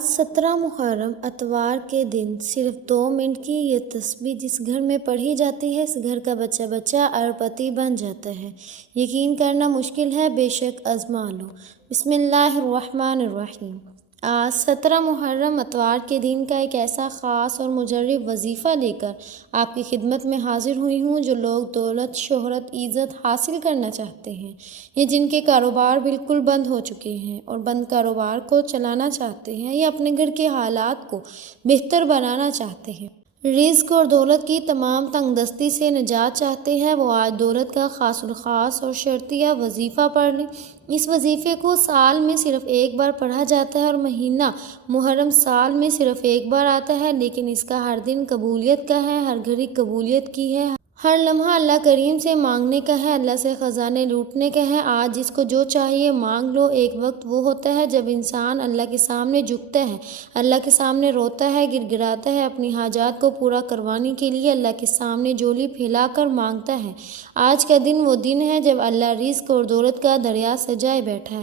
آج 17 محرم اتوار کے دن صرف 2 منٹ کی یہ تسبیح جس گھر میں پڑھی جاتی ہے اس گھر کا بچہ بچہ اربپتی بن جاتا ہے۔ یقین کرنا مشکل ہے، بے شک آزما لو۔ بسم اللہ الرحمن الرحیم۔ آج 17 محرم اتوار کے دن کا ایک ایسا خاص اور مجرب وظیفہ لے کر آپ کی خدمت میں حاضر ہوئی ہوں جو لوگ دولت، شہرت، عزت حاصل کرنا چاہتے ہیں، یا جن کے کاروبار بالکل بند ہو چکے ہیں اور بند کاروبار کو چلانا چاہتے ہیں، یا اپنے گھر کے حالات کو بہتر بنانا چاہتے ہیں، رزق اور دولت کی تمام تنگ دستی سے نجات چاہتے ہیں، وہ آج دولت کا خاص الخاص اور شرطیہ وظیفہ پڑھ لیں۔ اس وظیفے کو سال میں صرف ایک بار پڑھا جاتا ہے اور مہینہ محرم سال میں صرف ایک بار آتا ہے، لیکن اس کا ہر دن قبولیت کا ہے، ہر گھڑی قبولیت کی ہے، ہر لمحہ اللہ کریم سے مانگنے کا ہے، اللہ سے خزانے لوٹنے کا ہے۔ آج جس کو جو چاہیے مانگ لو۔ ایک وقت وہ ہوتا ہے جب انسان اللہ کے سامنے جھکتا ہے، اللہ کے سامنے روتا ہے، گڑ گڑاتا ہے، اپنی حاجات کو پورا کروانے کے لیے اللہ کے سامنے جھولی پھیلا کر مانگتا ہے۔ آج کا دن وہ دن ہے جب اللہ رزق اور دولت کا دریا سجائے بیٹھا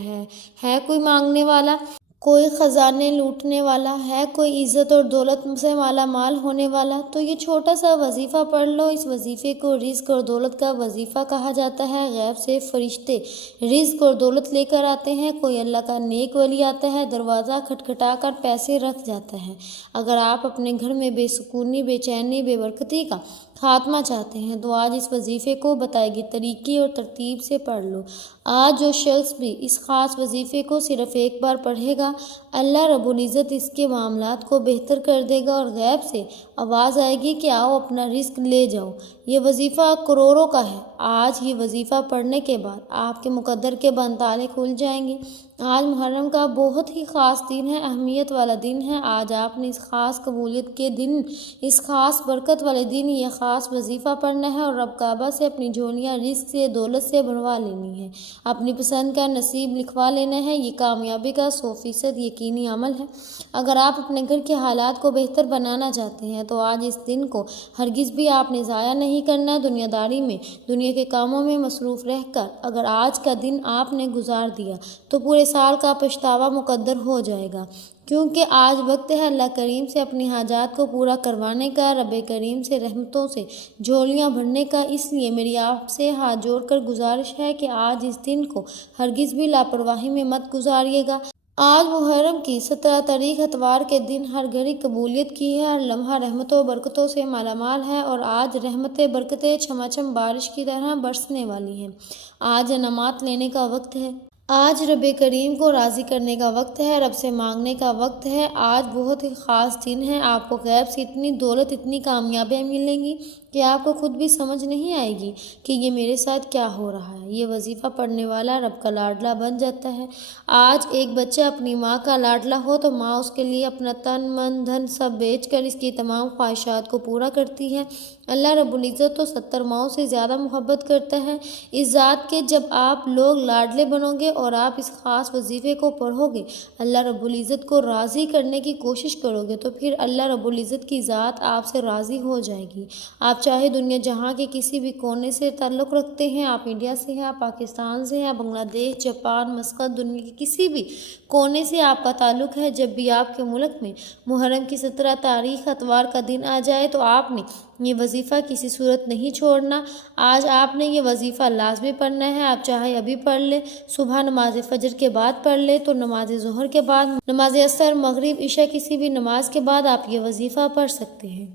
ہے کوئی مانگنے والا، کوئی خزانے لوٹنے والا، ہے کوئی عزت اور دولت سے مالا مال ہونے والا، تو یہ چھوٹا سا وظیفہ پڑھ لو۔ اس وظیفے کو رزق اور دولت کا وظیفہ کہا جاتا ہے۔ غیب سے فرشتے رزق اور دولت لے کر آتے ہیں، کوئی اللہ کا نیک ولی آتا ہے، دروازہ کھٹکھٹا کر پیسے رکھ جاتا ہے۔ اگر آپ اپنے گھر میں بے سکونی، بے چینی، بے برکتی کا خاتمہ چاہتے ہیں تو آج اس وظیفے کو بتائے گئے طریقے اور ترتیب سے پڑھ لو۔ آج جو شخص بھی اس خاص وظیفے کو صرف ایک بار پڑھے گا، اللہ رب العزت اس کے معاملات کو بہتر کر دے گا، اور غیب سے آواز آئے گی کہ آؤ اپنا رزق لے جاؤ۔ یہ وظیفہ کروڑوں کا ہے۔ آج یہ وظیفہ پڑھنے کے بعد آپ کے مقدر کے بند تالے کھل جائیں گے۔ آج محرم کا بہت ہی خاص دن ہے، اہمیت والا دن ہے۔ آج آپ نے اس خاص قبولیت کے دن، اس خاص برکت والے دن یہ خاص وظیفہ پڑھنا ہے اور رب کعبہ سے اپنی جھولیاں رزق سے، دولت سے بھروا لینی ہے، اپنی پسند کا نصیب لکھوا لینا ہے۔ یہ کامیابی کا 100% یقینی عمل ہے۔ اگر آپ اپنے گھر کے حالات کو بہتر بنانا چاہتے ہیں تو آج اس دن کو ہرگز بھی آپ نے ضائع نہیں کرنا۔ دنیا داری میں، دنیا کے کاموں میں مصروف رہ کر اگر آج کا دن آپ نے گزار دیا تو پورے سال کا پچھتاوا مقدر ہو جائے گا، کیونکہ آج وقت ہے اللہ کریم سے اپنی حاجات کو پورا کروانے کا، رب کریم سے رحمتوں سے جھولیاں بھرنے کا۔ اس لیے میری آپ سے ہاتھ جوڑ کر گزارش ہے کہ آج اس دن کو ہرگز بھی لاپرواہی میں مت گزاریے گا۔ آج محرم کی 17 تاریخ اتوار کے دن ہر گھڑی قبولیت کی ہے، ہر لمحہ رحمتوں و برکتوں سے مالا مال ہے، اور آج رحمتیں برکتیں چھماچھم بارش کی طرح برسنے والی ہیں۔ آج انعامات لینے کا وقت ہے۔ آج رب کریم کو راضی کرنے کا وقت ہے، رب سے مانگنے کا وقت ہے۔ آج بہت ہی خاص دن ہے۔ آپ کو غیب سے اتنی دولت، اتنی کامیابیاں ملیں گی کہ آپ کو خود بھی سمجھ نہیں آئے گی کہ یہ میرے ساتھ کیا ہو رہا ہے۔ یہ وظیفہ پڑھنے والا رب کا لاڈلا بن جاتا ہے۔ آج ایک بچہ اپنی ماں کا لاڈلا ہو تو ماں اس کے لیے اپنا تن من دھن سب بیچ کر اس کی تمام خواہشات کو پورا کرتی ہے۔ اللہ رب العزت تو 70 ماؤں سے زیادہ محبت کرتا ہے۔ اس ذات کے جب آپ لوگ لاڈلے بنو گے اور آپ اس خاص وظیفے کو پڑھو گے، اللہ رب العزت کو راضی کرنے کی کوشش کرو گے، تو پھر اللہ رب العزت کی ذات آپ سے راضی ہو جائے گی۔ آپ چاہے دنیا جہاں کے کسی بھی کونے سے تعلق رکھتے ہیں، آپ انڈیا سے ہیں، آپ پاکستان سے ہیں، بنگلہ دیش، جاپان، مسقط، دنیا کے کسی بھی کونے سے آپ کا تعلق ہے، جب بھی آپ کے ملک میں محرم کی 17 تاریخ اتوار کا دن آ جائے تو آپ نے یہ وظیفہ کسی صورت نہیں چھوڑنا۔ آج آپ نے یہ وظیفہ لازمی پڑھنا ہے۔ آپ چاہے ابھی پڑھ لیں، صبح نماز فجر کے بعد پڑھ لیں، تو نماز ظہر کے بعد، نماز عصر، مغرب، عشاء، کسی بھی نماز کے بعد آپ یہ وظیفہ پڑھ سکتے ہیں۔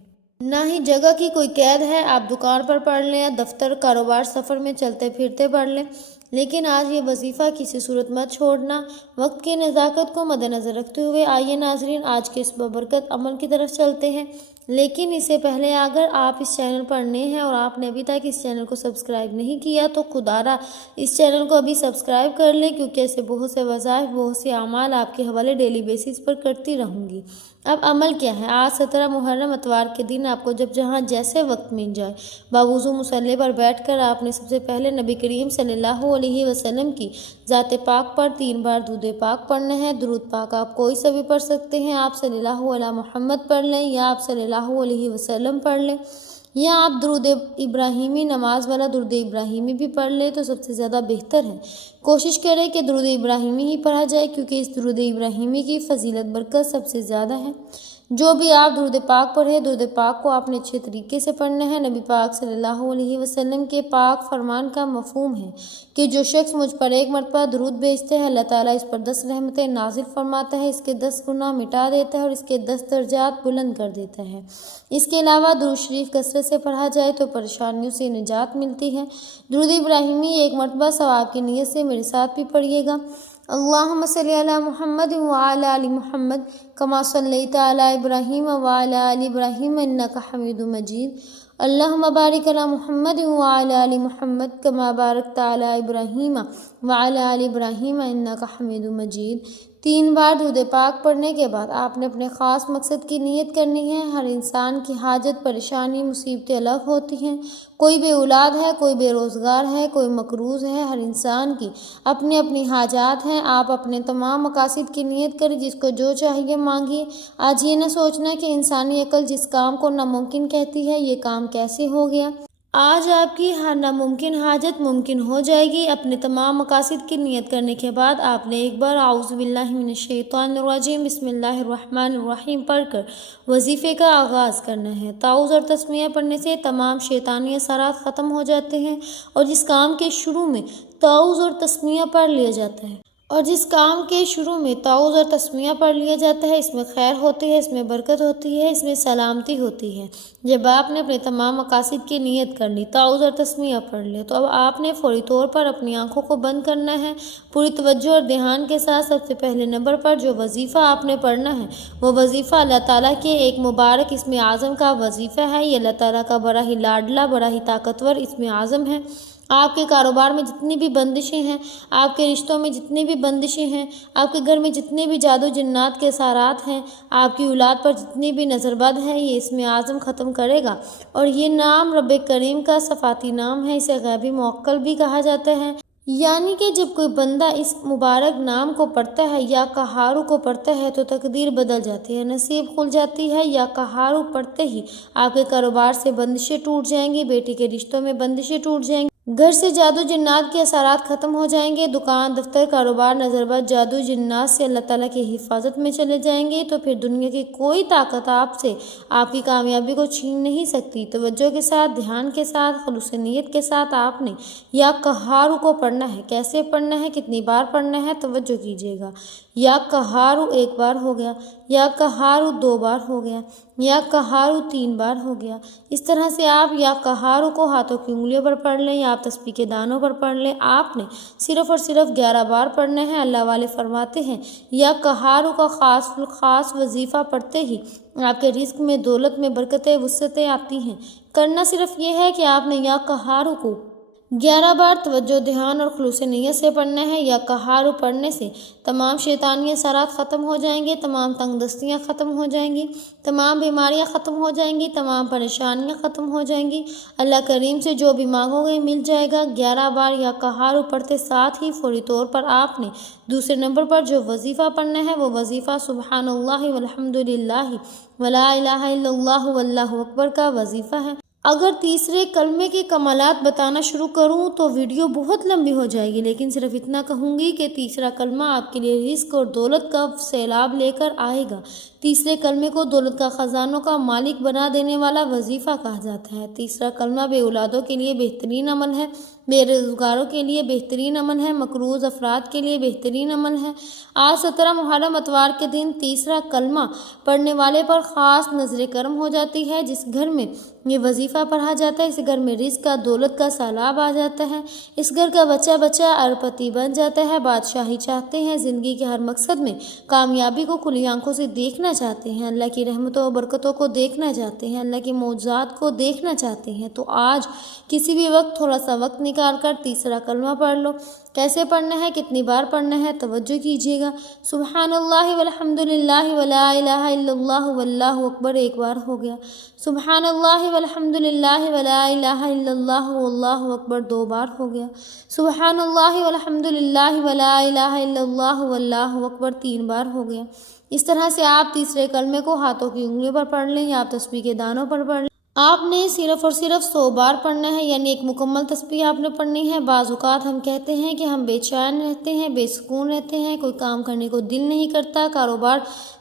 نہ ہی جگہ کی کوئی قید ہے، آپ دکان پر پڑھ لیں یا دفتر، کاروبار، سفر میں چلتے پھرتے پڑھ لیں، لیکن آج یہ وظیفہ کسی صورت مت چھوڑنا۔ وقت کی نزاکت کو مد نظر رکھتے ہوئے آئیے ناظرین آج کے اس بابرکت عمل کی طرف چلتے ہیں، لیکن اس سے پہلے اگر آپ اس چینل پر نئے ہیں اور آپ نے ابھی تک اس چینل کو سبسکرائب نہیں کیا تو خدارا اس چینل کو ابھی سبسکرائب کر لیں، کیونکہ ایسے بہت سے وظائف، بہت سے اعمال آپ کے حوالے ڈیلی بیسس پر کرتی رہوں گی۔ اب عمل کیا ہے؟ آج 17 محرم اتوار کے دن آپ کو جب جہاں جیسے وقت مل جائے، باوضو مصلی پر بیٹھ کر آپ نے سب سے پہلے نبی کریم صلی اللہ علیہ وسلم کی ذات پاک پر 3 بار درود پاک پڑھنا ہے۔ درود پاک آپ کوئی سا بھی پڑھ سکتے ہیں، آپ صلی اللہ علیہ محمد پڑھ لیں یا آپ صلی اللہ علیہ وسلم پڑھ لیں، یا آپ درود ابراہیمی، نماز والا درود ابراہیمی بھی پڑھ لیں تو سب سے زیادہ بہتر ہے، کوشش کریں کہ درود ابراہیمی ہی پڑھا جائے، کیونکہ اس درود ابراہیمی کی فضیلت برکت سب سے زیادہ ہے۔ جو بھی آپ درود پاک پڑھیں، درود پاک کو آپ نے اچھے طریقے سے پڑھنا ہے۔ نبی پاک صلی اللہ علیہ وسلم کے پاک فرمان کا مفہوم ہے کہ جو شخص مجھ پر ایک مرتبہ درود بھیجتا ہے، اللہ تعالیٰ اس پر 10 رحمتیں نازل فرماتا ہے، اس کے 10 گناہ مٹا دیتا ہے اور اس کے 10 درجات بلند کر دیتا ہے۔ اس کے علاوہ درود شریف کثرت سے پڑھا جائے تو پریشانیوں سے نجات ملتی ہے۔ درود ابراہیمی ایک مرتبہ ثواب کی نیت سے میرے ساتھ بھی پڑھیے گا۔ اللہم صلی علی محمد وعلی آل محمد کما صلیت علی ابراہیم وعلی آل ابراہیم انک حمید مجید۔ اللہم بارک علی محمد وعلی آل محمد کما بارکت علی ابراہیم وعلی آل ابراہیم انک حمید مجید۔ 3 بار درود پاک پڑھنے کے بعد آپ نے اپنے خاص مقصد کی نیت کرنی ہے۔ ہر انسان کی حاجت، پریشانی، مصیبتیں الگ ہوتی ہیں۔ کوئی بے اولاد ہے، کوئی بے روزگار ہے، کوئی مقروض ہے۔ ہر انسان کی اپنی اپنی حاجات ہیں۔ آپ اپنے تمام مقاصد کی نیت کریں، جس کو جو چاہیے مانگیے۔ آج یہ نہ سوچنا کہ انسانی عقل جس کام کو ناممکن کہتی ہے، یہ کام کیسے ہو گیا۔ آج آپ کی ہر ناممکن حاجت ممکن ہو جائے گی۔ اپنے تمام مقاصد کی نیت کرنے کے بعد آپ نے ایک بار اعوذ باللہ من الشیطان الرجیم بسم اللہ الرحمن الرحیم پڑھ کر وظیفے کا آغاز کرنا ہے۔ تعوذ اور تسمیہ پڑھنے سے تمام شیطانی اثرات ختم ہو جاتے ہیں، اور جس کام کے شروع میں تعوذ اور تسمیہ پڑھ لیا جاتا ہے اس میں خیر ہوتی ہے، اس میں برکت ہوتی ہے، اس میں سلامتی ہوتی ہے۔ جب آپ نے اپنے تمام مقاصد کی نیت کر لی، تعوذ اور تسمیہ پڑھ لیا، تو اب آپ نے فوری طور پر اپنی آنکھوں کو بند کرنا ہے۔ پوری توجہ اور دھیان کے ساتھ سب سے پہلے نمبر پر جو وظیفہ آپ نے پڑھنا ہے، وہ وظیفہ اللہ تعالیٰ کے ایک مبارک اسم اعظم کا وظیفہ ہے۔ یہ اللہ تعالیٰ کا بڑا ہی لاڈلا، بڑا ہی طاقتور اسم اعظم ہے۔ آپ کے کاروبار میں جتنی بھی بندشیں ہیں، آپ کے رشتوں میں جتنی بھی بندشیں ہیں، آپ کے گھر میں جتنے بھی جادو جنات کے اثرات ہیں، آپ کی اولاد پر جتنی بھی نظر بد ہے، یہ اسم اعظم ختم کرے گا۔ اور یہ نام رب کریم کا صفاتی نام ہے، اسے غیبی موکل بھی کہا جاتا ہے۔ یعنی کہ جب کوئی بندہ اس مبارک نام کو پڑھتا ہے یا قہارو کو پڑھتا ہے تو تقدیر بدل جاتی ہے، نصیب کھل جاتی ہے۔ یا قہارو پڑھتے ہی آپ کے کاروبار سے بندشیں ٹوٹ جائیں گی، بیٹی کے رشتوں میں بندشیں ٹوٹ جائیں گی، گھر سے جادو جنات کے اثرات ختم ہو جائیں گے، دکان، دفتر، کاروبار، نظر بد، جادو جنات سے اللہ تعالیٰ کی حفاظت میں چلے جائیں گے۔ تو پھر دنیا کی کوئی طاقت آپ سے آپ کی کامیابی کو چھین نہیں سکتی۔ توجہ کے ساتھ، دھیان کے ساتھ، خلوص نیت کے ساتھ آپ نے یا قہارو کو پڑھنا ہے۔ کیسے پڑھنا ہے، کتنی بار پڑھنا ہے، توجہ کیجیے گا۔ یا قہارو 1 بار ہو گیا، یا قہارو 2 بار ہو گیا، یا قہارو 3 بار ہو گیا۔ اس طرح سے آپ یا قہارو کو ہاتھوں کی انگلیوں پر پڑھ لیں، یا آپ تسبیح کے دانوں پر پڑھ لیں۔ آپ نے صرف اور صرف 11 بار پڑھنا ہے۔ اللہ والے فرماتے ہیں یا قہارو کا خاص وظیفہ پڑھتے ہی آپ کے رزق میں، دولت میں برکتیں، وسعتیں آتی ہیں۔ کرنا صرف یہ ہے کہ آپ نے یا قہارو کو 11 بار توجہ، دھیان اور خلوص نیت سے پڑھنا ہے۔ یا قہارو پڑھنے سے تمام شیطانی اثرات ختم ہو جائیں گے، تمام تنگ دستیاں ختم ہو جائیں گی، تمام بیماریاں ختم ہو جائیں گی، تمام پریشانیاں ختم ہو جائیں گی۔ اللہ کریم سے جو بھی مانگو گے مل جائے گا۔ 11 بار یا قہارو پڑھتے ساتھ ہی فوری طور پر آپ نے دوسرے نمبر پر جو وظیفہ پڑھنا ہے، وہ وظیفہ سبحان اللہ والحمد للہ ولا الہ الا اللہ واللہ اکبر کا وظیفہ ہے۔ اگر تیسرے کلمے کے کمالات بتانا شروع کروں تو ویڈیو بہت لمبی ہو جائے گی، لیکن صرف اتنا کہوں گی کہ تیسرا کلمہ آپ کے لیے رزق اور دولت کا سیلاب لے کر آئے گا۔ تیسرے کلمے کو دولت کا خزانوں کا مالک بنا دینے والا وظیفہ کہا جاتا ہے۔ تیسرا کلمہ بے اولادوں کے لیے بہترین عمل ہے، بے روزگاروں کے لیے بہترین عمل ہے، مقروض افراد کے لیے بہترین عمل ہے۔ آج 17 محرم اتوار کے دن تیسرا کلمہ پڑھنے والے پر خاص نظر کرم ہو جاتی ہے۔ جس گھر میں یہ وظیفہ پڑھا جاتا ہے، اس گھر میں رزق کا، دولت کا سیلاب آ جاتا ہے۔ اس گھر کا بچہ اربپتی بن جاتا ہے۔ بادشاہی چاہتے ہیں، زندگی کے ہر مقصد میں کامیابی کو کھلی آنکھوں سے دیکھنا چاہتے ہیں، اللہ کی رحمتوں و برکتوں کو دیکھنا چاہتے ہیں، اللہ کے معجزات کو دیکھنا چاہتے ہیں، تو آج کسی بھی وقت تھوڑا سا وقت نکال کر تیسرا کلمہ پڑھ لو۔ کیسے پڑھنا ہے، کتنی بار پڑھنا ہے، توجہ کیجیے گا۔ سبحان اللہ والحمد للہ ولا الہ الا اللہ واللہ اکبر 1 بار ہو گیا۔ سبحان اللہ والحمد للہ ولا الہ الا اللہ واللہ اکبر 2 بار ہو گیا۔ سبحان اللہ والحمد للہ ولا الہ الا اللہ واللہ اکبر 3 بار ہو گیا۔ اس طرح سے آپ تیسرے کلمے کو ہاتھوں کی انگلیوں پر پڑھ لیں، یا آپ تسبیح کے دانوں پر پڑھ لیں۔ آپ نے صرف اور صرف 100 بار پڑھنا ہے، یعنی ایک مکمل تسبیح آپ نے پڑھنی ہے۔ بعض اوقات ہم کہتے ہیں کہ ہم بے چین رہتے ہیں، بے سکون رہتے ہیں، کوئی کام کرنے کو دل نہیں کرتا، کاروبار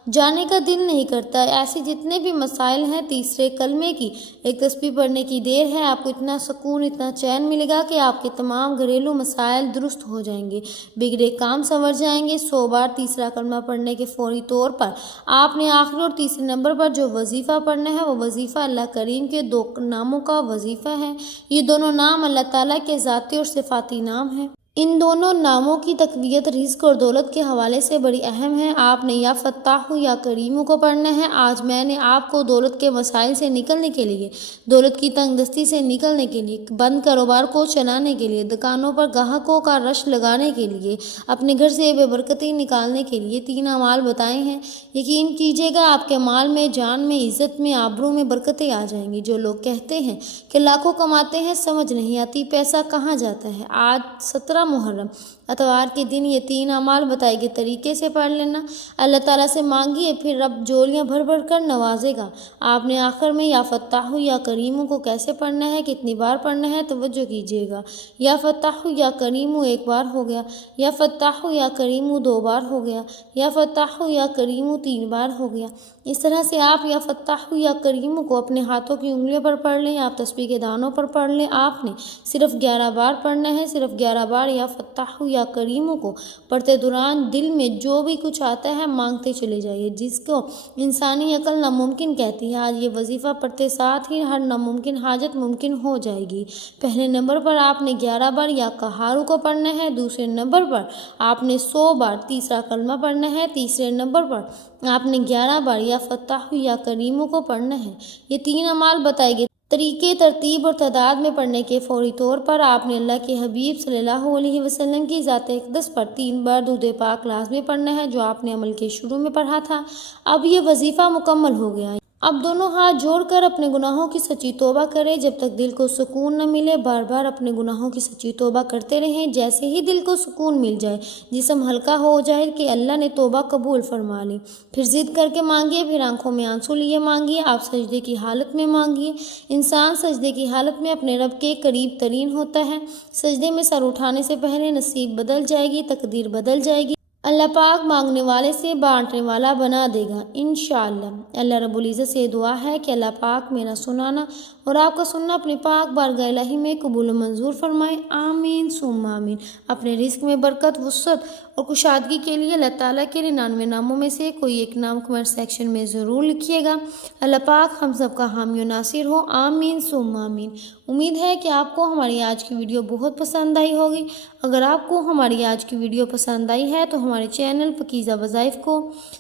جانے کا دل نہیں کرتا۔ ایسے جتنے بھی مسائل ہیں، تیسرے کلمے کی ایک تسبیح پڑھنے کی دیر ہے، آپ کو اتنا سکون، اتنا چین ملے گا کہ آپ کے تمام گھریلو مسائل درست ہو جائیں گے، بگڑے کام سنور جائیں گے۔ 100 بار تیسرا کلمہ پڑھنے کے فوری طور پر آپ نے آخری اور تیسرے نمبر پر جو وظیفہ پڑھنا ہے، وہ وظیفہ اللہ کریم کے 2 ناموں کا وظیفہ ہے۔ یہ دونوں نام اللہ تعالیٰ کے ذاتی اور صفاتی نام ہیں۔ ان دونوں ناموں کی تقویت رزق اور دولت کے حوالے سے بڑی اہم ہے۔ آپ نے یا فتاح یا کریم کو پڑھنا ہے۔ آج میں نے آپ کو دولت کے مسائل سے نکلنے کے لیے، دولت کی تنگ دستی سے نکلنے کے لیے، بند کاروبار کو چلانے کے لیے، دکانوں پر گاہکوں کا رش لگانے کے لیے، اپنے گھر سے بے برکتی نکالنے کے لیے 3 اعمال بتائے ہیں۔ یقین کیجیے گا آپ کے مال میں، جان میں، عزت میں، آبرو میں برکتیں آ جائیں گی۔ جو لوگ کہتے ہیں کہ لاکھوں کماتے ہیں، سمجھ نہیں آتی پیسہ کہاں جاتا ہے۔ آج 17 محرم اتوار کے دن یہ 3 اعمال بتائے گئے طریقے سے پڑھ لینا۔ اللہ تعالیٰ سے مانگیے، پھر رب جولیاں بھر بھر کر نوازے گا۔ آپ نے آخر میں یا فتاح یا کریم کو کیسے پڑھنا ہے، کتنی بار پڑھنا ہے، توجہ کیجیے گا۔ یا فتاح یا کریم 1 بار ہو گیا، یا فتاح یا کریم 2 بار ہو گیا، یا فتاح یا کریم 3 بار ہو گیا۔ اس طرح سے آپ یا فتاح یا کریم کو اپنے ہاتھوں کی انگلیوں پر پڑھ لیں، آپ تسبیح کے دانوں پر پڑھ لیں۔ آپ نے صرف 11 بار پڑھنا ہے، صرف 11 بار یا فتاح یا کریم کو پڑھتے دوران دل میں جو بھی کچھ آتا ہے مانگتے چلے جائیے، جس کو انسانی عقل ناممکن کہتی ہے۔ آج یہ وظیفہ پڑھتے ساتھ ہی ہر ناممکن حاجت ممکن ہو جائے گی۔ پہلے نمبر پر آپ نے 11 بار یا قہار کو پڑھنا ہے، دوسرے نمبر پر آپ نے 100 بار تیسرا کلمہ پڑھنا ہے، تیسرے نمبر پر آپ نے 11 بار یا فتاح یا کریم کو پڑھنا ہے۔ یہ 3 اعمال بتائے گئے طریقے ترتیب اور تعداد میں پڑھنے کے فوری طور پر آپ نے اللہ کے حبیب صلی اللہ علیہ وسلم کی ذات اقدس پر 3 بار درود پاک لازمی پڑھنا ہے، جو آپ نے عمل کے شروع میں پڑھا تھا۔ اب یہ وظیفہ مکمل ہو گیا ہے۔ اب دونوں ہاتھ جوڑ کر اپنے گناہوں کی سچی توبہ کریں، جب تک دل کو سکون نہ ملے۔ بار بار اپنے گناہوں کی سچی توبہ کرتے رہیں۔ جیسے ہی دل کو سکون مل جائے، جسم ہلکا ہو جائے کہ اللہ نے توبہ قبول فرما لی، پھر ضد کر کے مانگیے، پھر آنکھوں میں آنسو لیے مانگیے۔ آپ سجدے کی حالت میں مانگیے۔ انسان سجدے کی حالت میں اپنے رب کے قریب ترین ہوتا ہے۔ سجدے میں سر اٹھانے سے پہلے نصیب بدل جائے گی، تقدیر بدل جائے گی۔ اللہ پاک مانگنے والے سے بانٹنے والا بنا دے گا انشاءاللہ۔ اللہ رب العزت سے دعا ہے کہ اللہ پاک میرا سنانا اور آپ کا سننا اپنے پاک بارگاہ الہی میں قبول و منظور فرمائے، آمین ثم آمین۔ اپنے رزق میں برکت، وسعت اور کشادگی کے لیے اللہ تعالیٰ کے 99 ناموں میں سے کوئی ایک نام کمنٹ سیکشن میں ضرور لکھیے گا۔ اللہ پاک ہم سب کا حامی و ناصر ہو، آمین ثم آمین۔ امید ہے کہ آپ کو ہماری آج کی ویڈیو بہت پسند آئی ہوگی۔ اگر آپ کو ہماری آج کی ویڈیو پسند آئی ہے تو ہمارے چینل پاکیزہ وظائف کو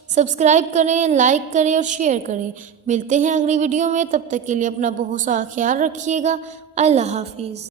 سبسکرائب کریں، لائک کریں اور شیئر کریں۔ ملتے ہیں اگلی ویڈیو میں، تب تک کے لیے اپنا بہت سا خیال رکھیے گا۔ اللہ حافظ۔